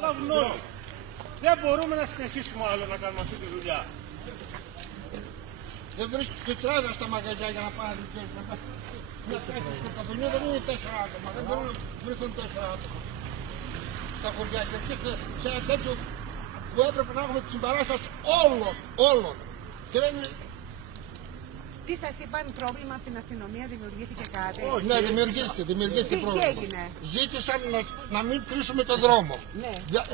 Λάβουν όλοι. Δεν μπορούμε να συνεχίσουμε άλλο να κάνουμε αυτή τη δουλειά. Δεν βρίσκεις τετράδα στα μαγαζιά για να πάνε να δικαιώσουν. Μια στάση στο καφενείο δεν είναι 4 άτομα. Δεν μπορούν να βρεθούν 4 άτομα στα χωριά. Και εκεί σε ένα τέτοιο που έπρεπε να έχουμε τη συμπαράσταση όλων. Και δεν είναι... Τι σας είπαν, πρόβλημα από την αστυνομία, δημιουργήθηκε κάτι? Όχι, ναι, δημιουργήθηκε πρόβλημα. Τι έγινε? Ζήτησαν να μην κλείσουμε τον δρόμο. Ναι.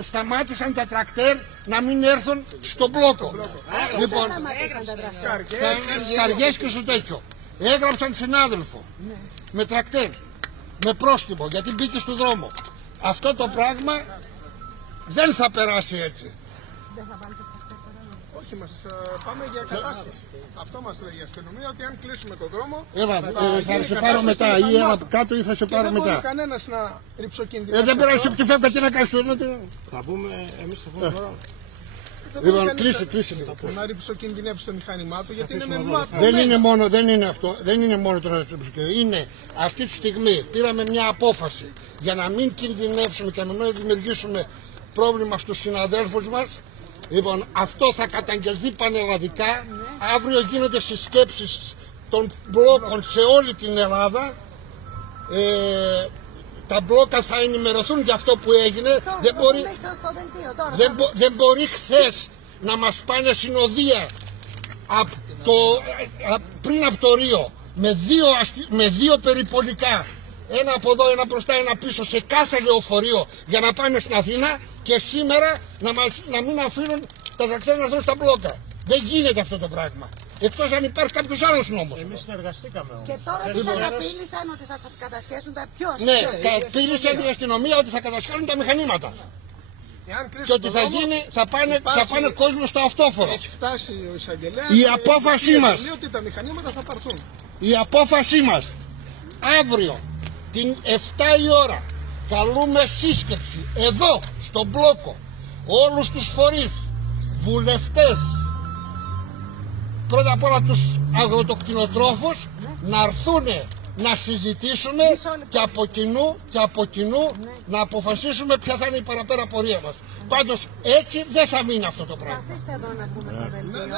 Σταμάτησαν τα τρακτέρ να μην έρθουν στον μπλόκο. Λοιπόν, σταμάτησαν τα τρακτέρ. Καριές και στο τέτοιο. Έγραψαν συνάδελφο με τρακτέρ, με πρόστιμο, γιατί μπήκε στον δρόμο. Αυτό το πράγμα δεν θα περάσει έτσι. Δεν θα βάλετε τρακτέρ τώρα? Όχι, πάμε για κατάσχεση. Αυτό μας λέει η αστυνομία, ότι αν κλείσουμε τον δρόμο. Θα σε πάρω μετά, ή κάτω, ή θα σε πάρω μετά. Δεν μπορεί κανένας να ρηψοκινδυνεύσει. Δεν πρέπει να σου φεύγει, τι να κάνεις τώρα. Θα πούμε εμείς το πούμε τώρα. Λοιπόν, κλείσε. Να ρηψοκινδυνεύσει το μηχάνημά του, γιατί είναι μεμονωμένο. Δεν είναι μόνο το να ρηψοκινδυνεύσει. Είναι αυτή τη στιγμή πήραμε μια απόφαση για να μην κινδυνεύσουμε και να μην δημιουργήσουμε πρόβλημα στους συναδέλφους μας. Λοιπόν, αυτό θα καταγγελθεί πανελλαδικά. Αύριο γίνονται συσκέψεις των μπλόκων σε όλη την Ελλάδα. Τα μπλόκα θα ενημερωθούν για αυτό που έγινε. Δεν μπορεί χθες να μας πάνε συνοδεία πριν από το Ρίο με δύο περιπολικά. Ένα από εδώ, ένα μπροστά, ένα πίσω, σε κάθε λεωφορείο για να πάμε στην Αθήνα, και σήμερα να μην αφήνουν τα τρακτέρ να δουν στα μπλόκα. Δεν γίνεται αυτό το πράγμα. Εκτός αν υπάρχει κάποιος άλλος νόμος. Εμείς συνεργαστήκαμε όμως. Και τώρα τι σας απείλησαν, ότι θα σας κατασχέσουν τα Ναι, απείλησε η αστυνομία ότι θα κατασχέσουν τα μηχανήματα. Και ότι θα γίνει, θα πάνε κόσμο στο αυτόφορο. Έχει φτάσει ο εισαγγελέας. Η απόφασή μας. Λέει ότι τα μηχανήματα θα πάρθουν. Η απόφασή μας αύριο την 7 η ώρα καλούμε σύσκεψη εδώ στον μπλόκο όλους τους φορείς, βουλευτές, πρώτα απ' όλα τους αγροτοκτηνοτρόφους, να έρθουν να συζητήσουμε και από κοινού να αποφασίσουμε ποια θα είναι η παραπέρα πορεία μας. Πάντως έτσι δεν θα μείνει αυτό το πράγμα. Καθίστε εδώ να ακούμε το δελτίο.